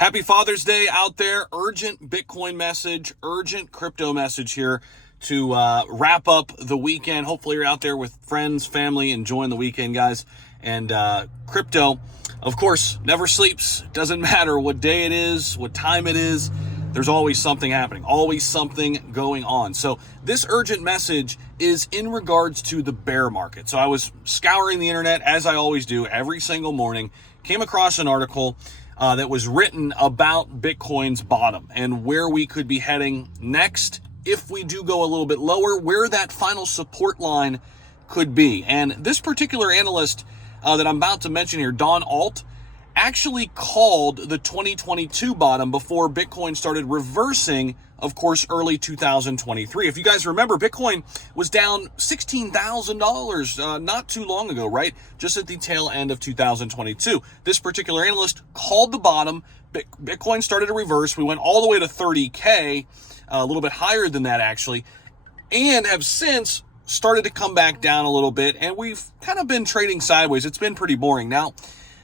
Happy Father's Day out there. Urgent Bitcoin message, urgent crypto message here to wrap up the weekend. Hopefully you're out there with friends, family, enjoying the weekend, guys. And crypto, of course, never sleeps. Doesn't matter what day it is, what time it is. There's always something happening, always something going on. So this urgent message is in regards to the bear market. So I was scouring the internet, as I always do, every single morning, came across an article that was written about Bitcoin's bottom and where we could be heading next if we do go a little bit lower, where that final support line could be. And this particular analyst that I'm about to mention here, Don Alt, actually called the 2022 bottom before Bitcoin started reversing, of course, early 2023. If you guys remember, Bitcoin was down $16,000 not too long ago, right? Just at the tail end of 2022. This particular analyst called the bottom. Bitcoin started to reverse. We went all the way to 30K, a little bit higher than that actually, and have since started to come back down a little bit, and we've kind of been trading sideways. It's been pretty boring. Now,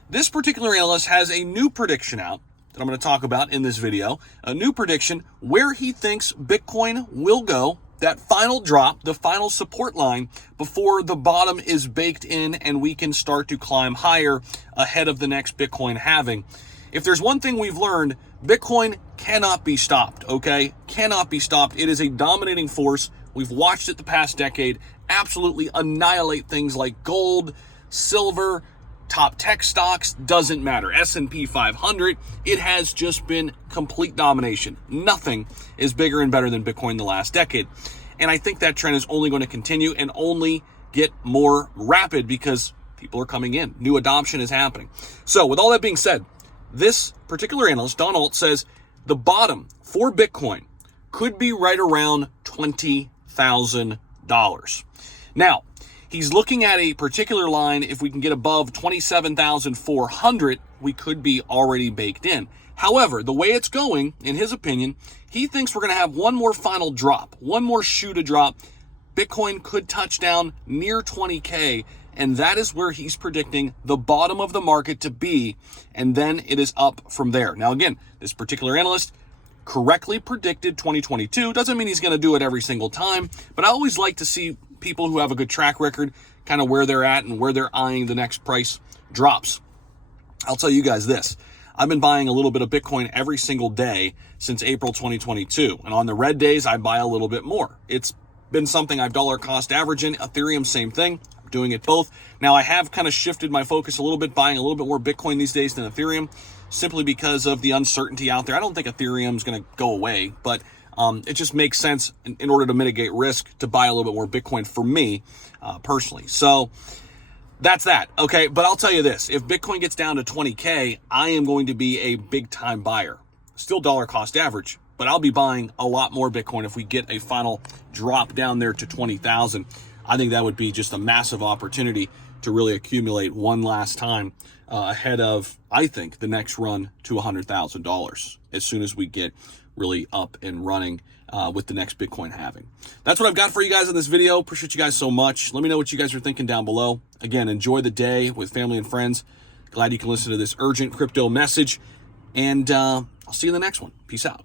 this particular analyst has a new prediction out that I'm going to talk about in this video, a new prediction where he thinks Bitcoin will go, that final drop, the final support line before the bottom is baked in and we can start to climb higher ahead of the next Bitcoin halving. If there's one thing we've learned, Bitcoin cannot be stopped, okay? Cannot be stopped. It is a dominating force. We've watched it the past decade absolutely annihilate things like gold, silver, top tech stocks, doesn't matter. S&P 500, it has just been complete domination. Nothing is bigger and better than Bitcoin the last decade. And I think that trend is only going to continue and only get more rapid because people are coming in. New adoption is happening. So with all that being said, this particular analyst, Don Alt, says the bottom for Bitcoin could be right around $20,000. Now, he's looking at a particular line. If we can get above 27,400, we could be already baked in. However, the way it's going, in his opinion, he thinks we're going to have one more final drop, one more shoe to drop. Bitcoin could touch down near 20K, and that is where he's predicting the bottom of the market to be, and then it is up from there. Now, again, this particular analyst correctly predicted 2022. Doesn't mean he's going to do it every single time, but I always like to see people who have a good track record, kind of where they're at and where they're eyeing the next price drops. I'll tell you guys this. I've been buying a little bit of Bitcoin every single day since April 2022. And on the red days, I buy a little bit more. It's been something I've dollar cost averaging. Ethereum, same thing. I'm doing it both. Now, I have kind of shifted my focus a little bit, buying a little bit more Bitcoin these days than Ethereum, simply because of the uncertainty out there. I don't think Ethereum is going to go away, but it just makes sense in order to mitigate risk to buy a little bit more Bitcoin for me personally. So that's that. Okay. But I'll tell you this, if Bitcoin gets down to 20K, I am going to be a big time buyer. Still dollar cost average, but I'll be buying a lot more Bitcoin if we get a final drop down there to 20,000. I think that would be just a massive opportunity to really accumulate one last time ahead of, I think, the next run to $100,000 as soon as we get really up and running with the next Bitcoin halving. That's what I've got for you guys in this video. Appreciate you guys so much. Let me know what you guys are thinking down below. Again, enjoy the day with family and friends. Glad you can listen to this urgent crypto message. And I'll see you in the next one. Peace out.